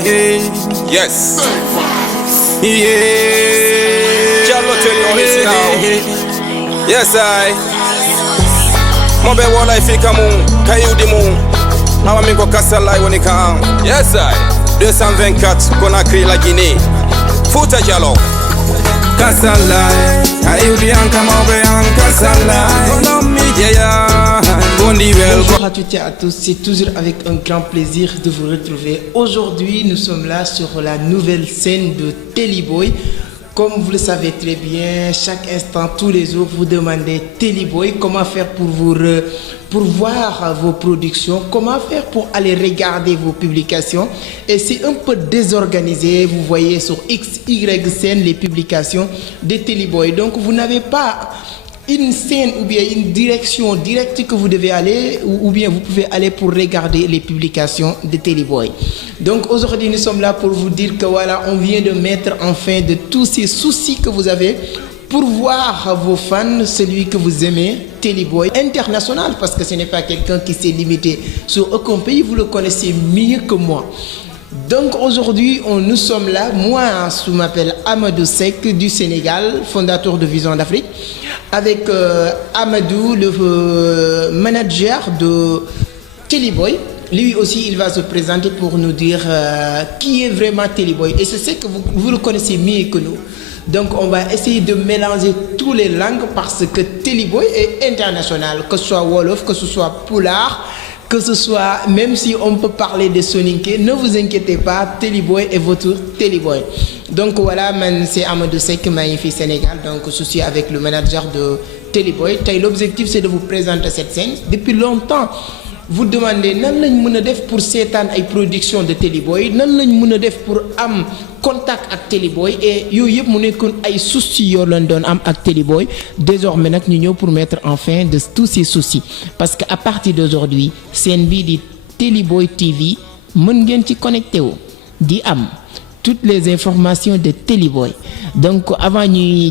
Yes. Yeah. Charlotte original. Yes I. Mobe wala ifika mu kayudi mu. Hawa mingo kasala iwonika. Yes I. 224 Conakry la Guinée. Fouta Diallo. Kasala. Kayudi anka mobe anka kasala. Bonjour à toutes et à tous, c'est toujours avec un grand plaisir de vous retrouver. Aujourd'hui, nous sommes là sur la nouvelle scène de Telly Boy. Comme vous le savez très bien, chaque instant, tous les jours, vous demandez Telly Boy, comment faire pour voir vos productions, comment faire pour aller regarder vos publications. Et c'est un peu désorganisé, vous voyez sur X, Y scène les publications de Telly Boy. Donc vous n'avez pas une scène ou bien une direction directe que vous devez aller ou bien vous pouvez aller pour regarder les publications de Telly Boy. Donc aujourd'hui nous sommes là pour vous dire que voilà, on vient de mettre en fin de tous ces soucis que vous avez pour voir vos fans, celui que vous aimez, Telly Boy international, parce que ce n'est pas quelqu'un qui s'est limité sur aucun pays, vous le connaissez mieux que moi. Donc aujourd'hui, nous sommes là, moi je m'appelle Amadou Seck du Sénégal, fondateur de Vision d'Afrique, avec Amadou, le manager de Telly Boy. Lui aussi, il va se présenter pour nous dire qui est vraiment Telly Boy. Et je sais que vous le connaissez mieux que nous. Donc on va essayer de mélanger toutes les langues parce que Telly Boy est international, que ce soit Wolof, que ce soit Pulaar, que ce soit, même si on peut parler de Soninké, ne vous inquiétez pas, Telly Boy est votre Telly Boy. Donc voilà, c'est Amadou Seck, magnifique Sénégal, donc je suis avec le manager de Telly Boy. L'objectif c'est de vous présenter cette scène. Depuis longtemps, vous demandez nan lañ mën a def pour seetaan ay production de Telly Boy, nan lañ mën a def pour am contact ak Telly Boy, et yooyu yëpp mu nekkoon ay soucis yoo leen doon am ak Telly Boy. Désormais nag ñu ñëw pour mettre en fin de tous ces soucis, parce que à partir d'aujourd'hui seen bii di Telly Boy TV mën ngeen ci connecté wu di am toutes les informations de Telly Boy. Donc avant may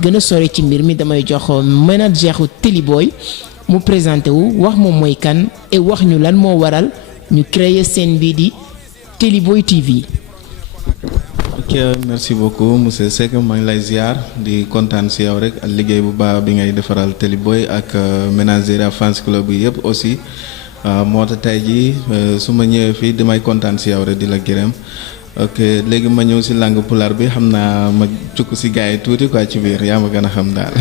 gën a sore ci mbir mi damay jox manager Telly Boy mu présenté wu wax moom mooy kan et wax ñu lan moo waral ñu créer scène bii di Telly Boy TV. Ok, merci beaucoup monsieur Seck, maa ngi lay ziar di kontaan si yow rek ak liggéey bu baax bi ngay defaral Telly Boy ak ménagerie fans club bi yëpp aussi moo tax tey jii su ma ñëwee fii damay kontaan si yow rek di la gërëm. Ok, léegi ma ñëw si langue pulaar bi, xam naa ma cukk si gars yi tuuti quoi ci biir, yaa ma gën a xam daal.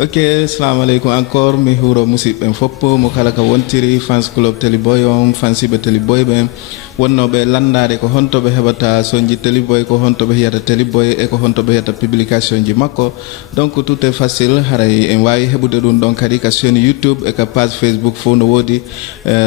Ok, assalamualaikum encore mi huro musidɓe fopp mo kala ka wontiri fans club Telly Boy on fansiɓe Telly Boy ɓe wonnoɓe landade ko honto ɓe heɓata soñji Telly Boy, ko honto ɓe hiyata Telly Boy e ko honto ɓe hiyata publication ji makko. Donc tout est facile, haray en wawi heɓude ɗum ɗon kadi ka chaîne YouTube e ka page Facebook fo no wodi.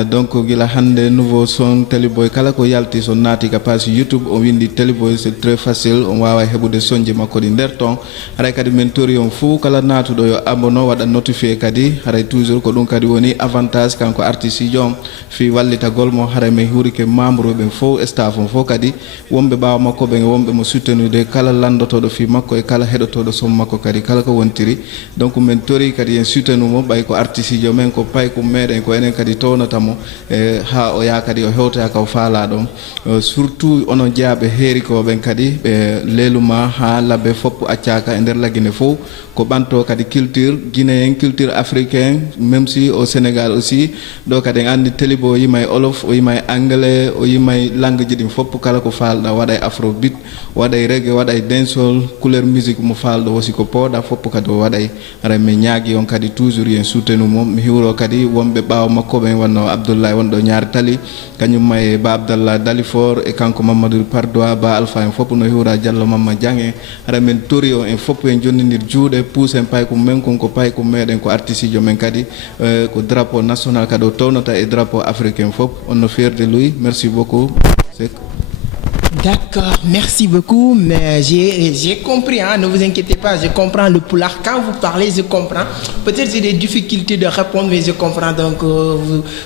Donc gila hande nouveau son Telly Boy kala ko yalti so naati ka page YouTube o windi Telly Boy, c'est très facile, on wawa heɓude soñji makko ɗi nder ton. Haray kadi min tori on fou kala natuɗo yo abono waɗa notifié kadi haray toujours ko ɗum kadi woni avantage kanko artiste jom fi wallitagol mo. Haray mi hurike membre ɓen fof staff on fof kadi wonɓe ɓawa makko ɓen wonɓe mo soutenude kala landotoɗo fi makko e kala heɗotoɗo som makko kadi kala ko wontiri. Donc min tori kadi en soutenumo ɓay ko artiste jo men ko pay ko meɗen ko enen kadi townatamo ha o yaa kadi o hewta ka o faala ɗon. Surtout onon jeeyaɓe heerikoɓen kadi ɓe leluma ha labbe fopp accaka e nder laggine fof ko ɓanto kadi culture guinéen, culture africain, même si au Sénégal aussi do kadi en andi Telly Boy yimay olof, o yimay anglais, o yimay langue ji ɗin fopp kala ko falɗa, waɗay afrobeat, waɗay reggae, waɗay dancehall, couleur musique mo falɗo wosi ko pooɗa fopp kadi o waɗay. Hara mi ñaagui on kadi toujours yen soutenu mo, mi hiwro kadi wonɓe ɓawa makko ɓen wonno Abdoulaye wonɗo ñaari tali, kañum may ba Abdallah Dalifor e kanko Mamadou Pardois, ba Alpha en fopp no hiwra Diallo Mamma Diange. Hara min tori o en fopp en jondidir juuɗe pousse en pay ko men ko pay ko meɗen ko artiste jo men kadi ko drapeau national kadi o townata e drapeau africain fof. On no fier de lui. Merci beaucoup. D'accord, merci beaucoup, mais j'ai compris, hein, ne vous inquiétez pas, je comprends le pulaar. Quand vous parlez, je comprends. Peut-être j'ai des difficultés de répondre, mais je comprends. Donc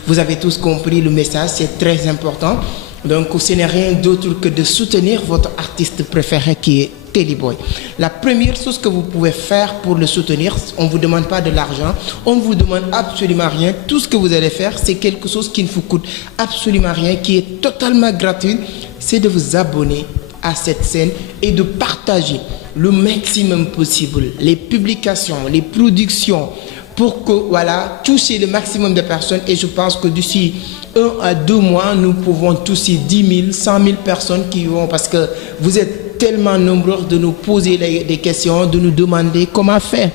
vous avez tous compris le message, c'est très important. Donc ce n'est rien d'autre que de soutenir votre artiste préféré qui est Téliboy. La première chose que vous pouvez faire pour le soutenir, on ne vous demande pas de l'argent, on ne vous demande absolument rien. Tout ce que vous allez faire, c'est quelque chose qui ne vous coûte absolument rien, qui est totalement gratuit. C'est de vous abonner à cette chaîne et de partager le maximum possible les publications, les productions, pour que voilà, toucher le maximum de personnes. Et je pense que d'ici 1 à 2 mois, nous pouvons toucher 10 000, 100 000 personnes qui vont, parce que vous êtes tellement nombreux de nous poser des questions, de nous demander comment faire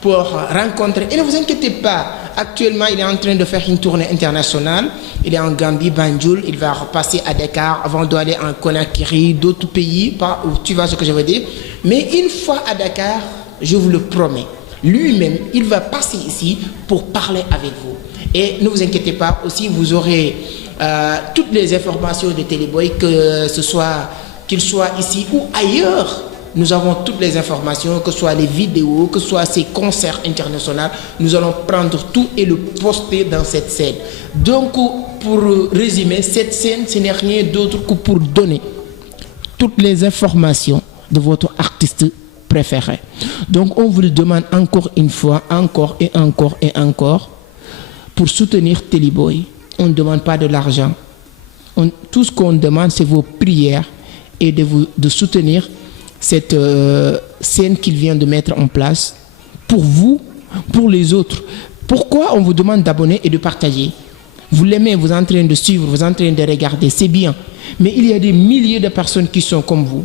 pour rencontrer. Et ne vous inquiétez pas, actuellement il est en train de faire une tournée internationale. Il est en Gambie, Banjul, il va repasser à Dakar avant d'aller en Conakry, d'autres pays, tu vois ce que je veux dire. Mais une fois à Dakar, je vous le promets, lui-même, il va passer ici pour parler avec vous. Et ne vous inquiétez pas, aussi vous aurez toutes les informations de Téliboy, que ce soit qu'il soit ici ou ailleurs. Nous avons toutes les informations, que ce soit les vidéos, que ce soit ces concerts internationaux. Nous allons prendre tout et le poster dans cette scène. Donc, pour résumer, cette scène, ce n'est rien d'autre que pour donner toutes les informations de votre artiste préféré. Donc, on vous le demande encore une fois, encore et encore et encore, pour soutenir Téliboy. On ne demande pas de l'argent. Tout ce qu'on demande, c'est vos prières et de soutenir cette scène qu'il vient de mettre en place pour vous, pour les autres. Pourquoi on vous demande d'abonner et de partager? Vous l'aimez, vous êtes en train de suivre, vous êtes en train de regarder, c'est bien. Mais il y a des milliers de personnes qui sont comme vous,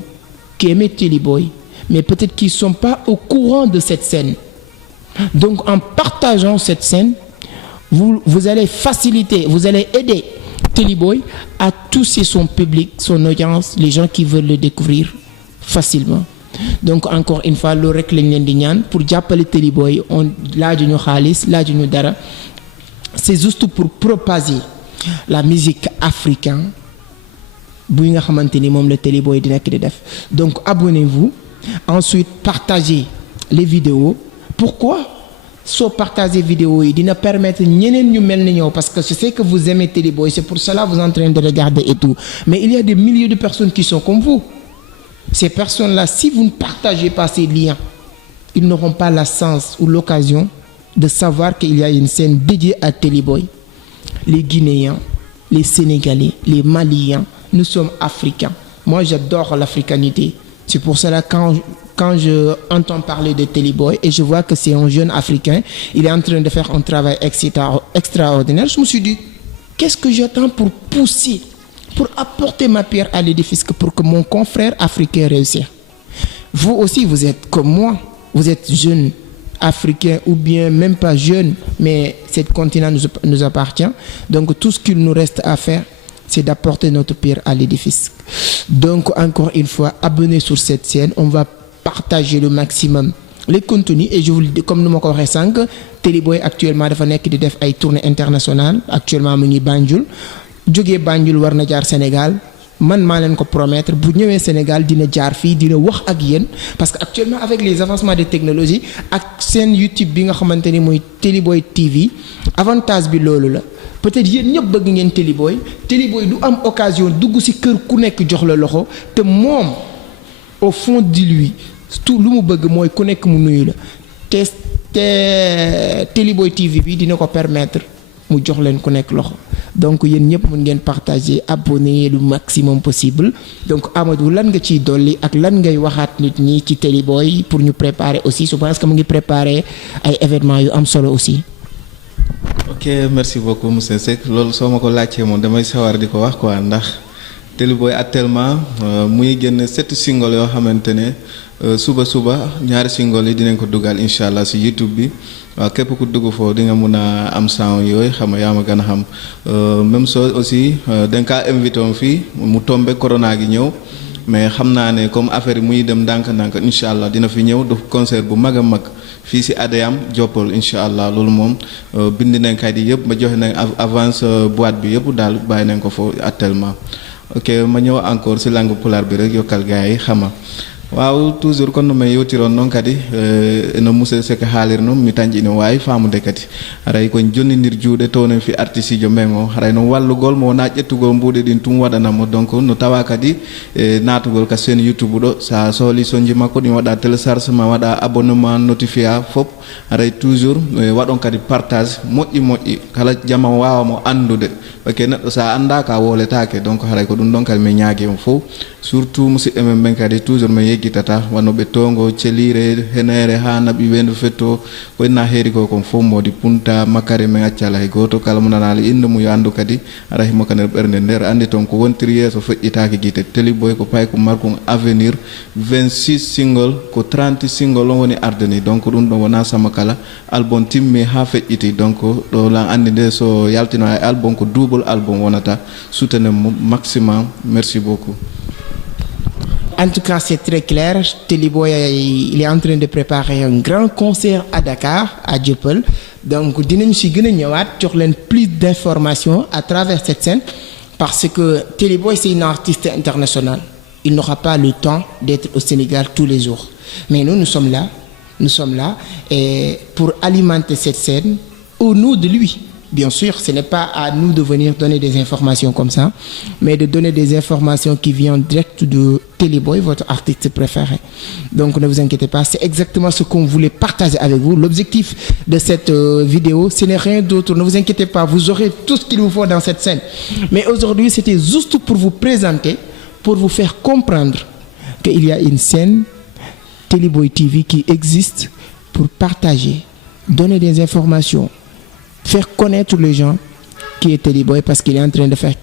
qui aiment Téliboy, mais peut-être qu'ils ne sont pas au courant de cette scène. Donc en partageant cette scène, vous allez faciliter, vous allez aider Téliboy à toucher son public, son audience, les gens qui veulent le découvrir facilement. Donc encore une fois, loolu rek lañ leen di ñaan pour jàppale Téliboy. On laajuñu xaalis, laajuñu dara. C'est juste pour propager la musique africaine bu nga xamante ni moom la Téliboy di nekk di def. Donc abonnez-vous, ensuite partagez les vidéos. Pourquoi? Soo partager vidéo yi dina permettre ñeneen ñu mel ni ñëw, parce que je sais que vous aimez Téliboy, c'est pour cela que vous êtes en train de regarder et tout. Mais il y a des milliers de personnes qui sont comme vous. Ces personnes-là, si vous ne partagez pas ces liens, ils n'auront pas la chance ou l'occasion de savoir qu'il y a une scène dédiée à Téliboy. Les Guinéens, les Sénégalais, les Maliens, nous sommes africains. Moi, j'adore l'africanité. C'est pour cela quand je entends parler de Téliboy et je vois que c'est un jeune africain, il est en train de faire un travail extraordinaire, je me suis dit, qu'est-ce que j'attends pour pousser, pour apporter ma pierre à l'édifice, pour que mon confrère africain réussisse. Vous aussi, vous êtes comme moi, vous êtes jeune africain ou bien même pas jeune, mais ce continent nous appartient. Donc tout ce qu'il nous reste à faire, c'est d'apporter notre pierre à l'édifice. Donc encore une fois, abonnez sur cette chaîne, on va partager le maximum les contenus. Et je vous le dis, comme nous m'avons dit 5, Téliboy actuellement dafa nekk di def ay tournées internationales. Actuellement mu ngi Banjul. Jógee Banjul war na jaar Sénégal. Man maa leen ko promettre bu ñëwee Sénégal dina jaar fii dina wax ak yéen, parce que actuellement avec les avancements de technologie ak seen YouTube bi nga xamante ni mooy Téliboy TV, avantage bi loolu la. Peut-être yéen ñëpp bëgg ngeen Téliboy du am occasion dugg ci kër ku nekk jox la loxo, te moom au fond de lui tout lu mu bëgg mooy ku nekk mu nuyu la. te Téliboy TV bi dina ko permettre mu jox leen ku nekk loxo. Donc yéen ñëpp mën ngeen partager, abonner le maximum possible. Donc Amadou, lan nga ciy dolli ak lan ngay waxaat nit ñi ci Téliboy pour ñu préparer aussi? Je pense que mu ngi préparer ay événements yu am solo aussi. Ok, merci beaucoup monsieur Seck. Loolu soo ma ko laajtee moom damay sawar di ko wax quoi, ndax Téliboy actuellement muy génn 7 singles yoo xamante ne suba ñaari singles yi dinañ ko dugal incha allah si YouTube bi. waaw képp ku dugg foofu di nga mun a am sound yooyu xam nga yaa ma gën a xam. Même chose aussi dañ kaa invité woon fii mu tombé corona gi ñëw, mais xam naa ne comme affaire yi muy dem ndànk-ndànk incha allah dina fi ñëw def concert bu mag a mag fii si ADM Joppal incha allah. loolu moom bind nañ kayit yi yëpp ba joxe nañ avance boîte bi yëpp daal bàyyi nañ ko foofu actuellement. Ok, ma ñëw encore si langue pulaar bi rek yokkal gars yi xam nga waaw toujours kono mi yewtiron noon kadi no monsieur Seck haalir noon mi tañƴi ino wawi famude kadi haray koye jonnidir juuɗe townen fi artiste ijo men o haray noon wallugol mo wona ƴettugol mbuuɗe ɗin tum waɗanamo donc no tawa kadi natugol ka chaine YouTube ɗo sa sohli soñji makko ɗin waɗa téléchargement waɗa abonnement notifié fop haray toujours waɗon kadi partage moƴƴi kala jama wawamo andude ɓake neɗɗo sa anda ka woletake donc haray ko ɗum ɗon kadi mi ñaagui on fof surtout musidɓe men ɓen kadi toujours mi yeggitata wannoɓe tongo celire henere ha naɓi wendu fetto ko inna heeri ko kon fof modi punta makkari men accala hay goto kala mo nanali inde mum yo andu kadi ara himo ka nder ɓernde nder andi toon ko wontiri yeeso feƴƴitaki guite Télé Boy ko pay ko markon avenir 26 single ko 30 single on woni ardeni donc ɗum ɗon wona sama kala album timmi ha feƴƴiti donc ɗo lan andi nde so yaltino ay album ko double album wonata soutenez mo maximum merci beaucoup. En tout cas, c'est très clair. Télé Boy, il est en train de préparer un grand concert à Dakar, à Dieuppeul. Donc, dinañ ci gëna ñëwaat jox leen plus d'informations à travers cette scène parce que Télé Boy, c'est une artiste internationale. Il n'aura pas le temps d'être au Sénégal tous les jours. Mais nous sommes là. Nous sommes là et pour alimenter cette scène au nom de lui. Bien sûr, ce n'est pas à nous de venir donner des informations comme ça, mais de donner des informations qui viennent direct de Télé Boy, votre artiste préféré. Donc ne vous inquiétez pas, c'est exactement ce qu'on voulait partager avec vous. L'objectif de cette vidéo, ce n'est rien d'autre. Ne vous inquiétez pas, vous aurez tout ce qu'il vous faut dans cette scène. Mais aujourd'hui, c'était juste pour vous présenter, pour vous faire comprendre qu'il y a une scène Télé Boy TV qui existe pour partager, donner des informations, faire connaître les gens qui est Télé Boy parce qu'il est en train de faire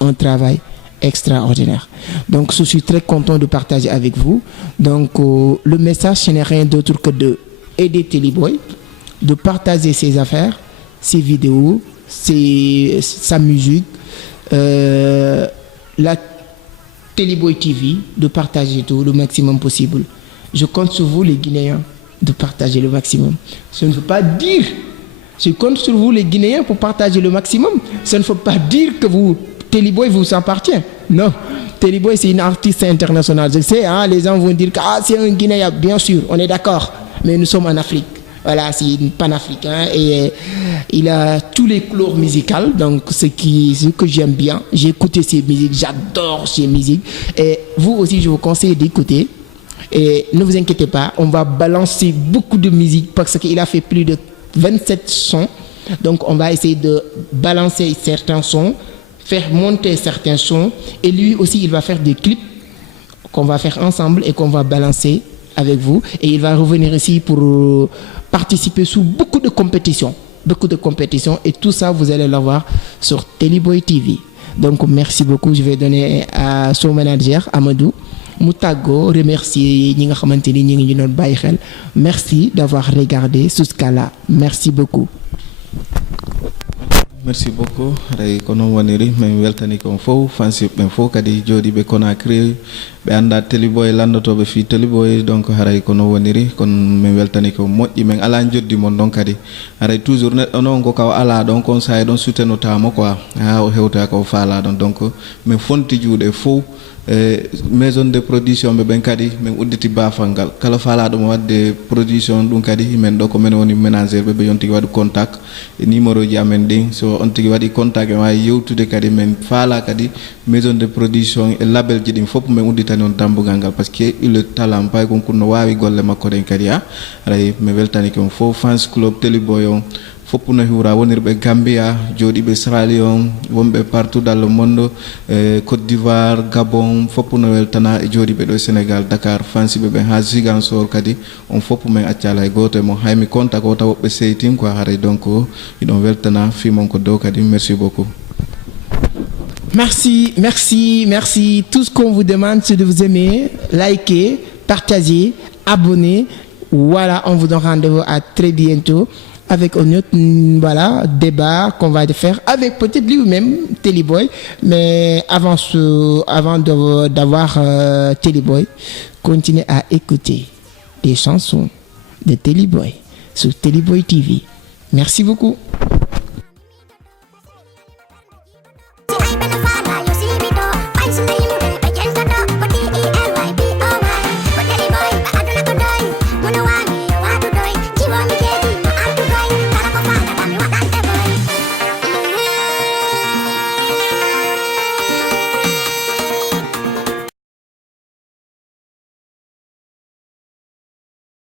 un travail extraordinaire. Donc je suis très content de partager avec vous. Donc le message ce n'est rien d'autre que de aider Télé Boy, de partager ses affaires, ses vidéos, sa musique, la Télé Boy TV, de partager tout le maximum possible. Je compte sur vous les Guinéens de partager le maximum. Ça ne veut pas dire je compte sur vous les Guinéens pour partager le maximum. Ça ne faut pas dire que Télé Boy vous appartient. Non. Télé Boy c'est une artiste internationale. Je sais, hein, les gens vont dire que c'est un Guinéen. Bien sûr, on est d'accord. Mais nous sommes en Afrique. Voilà, c'est un panafricain et il a tous les couleurs musicales. Donc, ce que j'aime bien. J'ai écouté ses musiques, j'adore ses musiques. Et vous aussi, je vous conseille d'écouter. Et ne vous inquiétez pas, on va balancer beaucoup de musique parce qu'il a fait plus de 27 sons. Donc on va essayer de balancer certains sons, faire monter certains sons et lui aussi il va faire des clips qu'on va faire ensemble et qu'on va balancer avec vous et il va revenir ici pour participer sous beaucoup de compétitions et tout ça vous allez l'avoir sur Télé Boy TV. Donc merci beaucoup, je vais donner à son manager Amadou Moutago, remercier ñi nga xamanteni ñi ngi ñu doon bàyyi xel. Merci d'avoir regardé jusqu'à là. Merci beaucoup. Merci beaucoup. Ray kono woniri men weltani ko fof fansi ben fof kadi jodi be Conakry be anda Télé Boy landotobe fi Télé Boy donc haray kono woniri kon men weltani ko moƴƴi men ala joddi mon donc kadi haray toujours neddo non ko kaw ala donc on say don soutenotamo quoi ha o hewta ko faala don donc men fonti juude fof maison de production be ben kadi men udditi bafangal kala faala dum wadde production dum kadi men do ko men woni manager be yonti wadu contact e numéro ji amen din so on tigi wadi contact e way yewtude kadi men faala kadi maison de production e label ji din fop men udditani on tambugal gal parce que il le talent pay kon no wawi golle makko den kadi ha ray me weltani ko fo fans club Télé Boy on fop no hiwra wonirɓe Gambia jooɗiɓe Sierra Leone wonɓe partout dans le monde Côte d'Ivoire Gabon fop no weltana e jooɗiɓe ɗo Sénégal Dakar fansiɓe ɓen ha Ziguinchor kadi on fop men accala e goto e mo haymi contact o taw woɓɓe seytin quoi haray donc iɗon weltana fimon ko dow kadi merci beaucoup. Merci. Tout ce qu'on vous demande, c'est de vous aimer, liker, partager, abonner. Voilà, on vous donne rendez-vous à très bientôt avec un autre débat qu'on va faire avec peut-être lui-même Télé Boy. Mais avant d'avoir Télé Boy, continuez à écouter des chansons de Télé Boy sur Télé Boy TV. Merci beaucoup.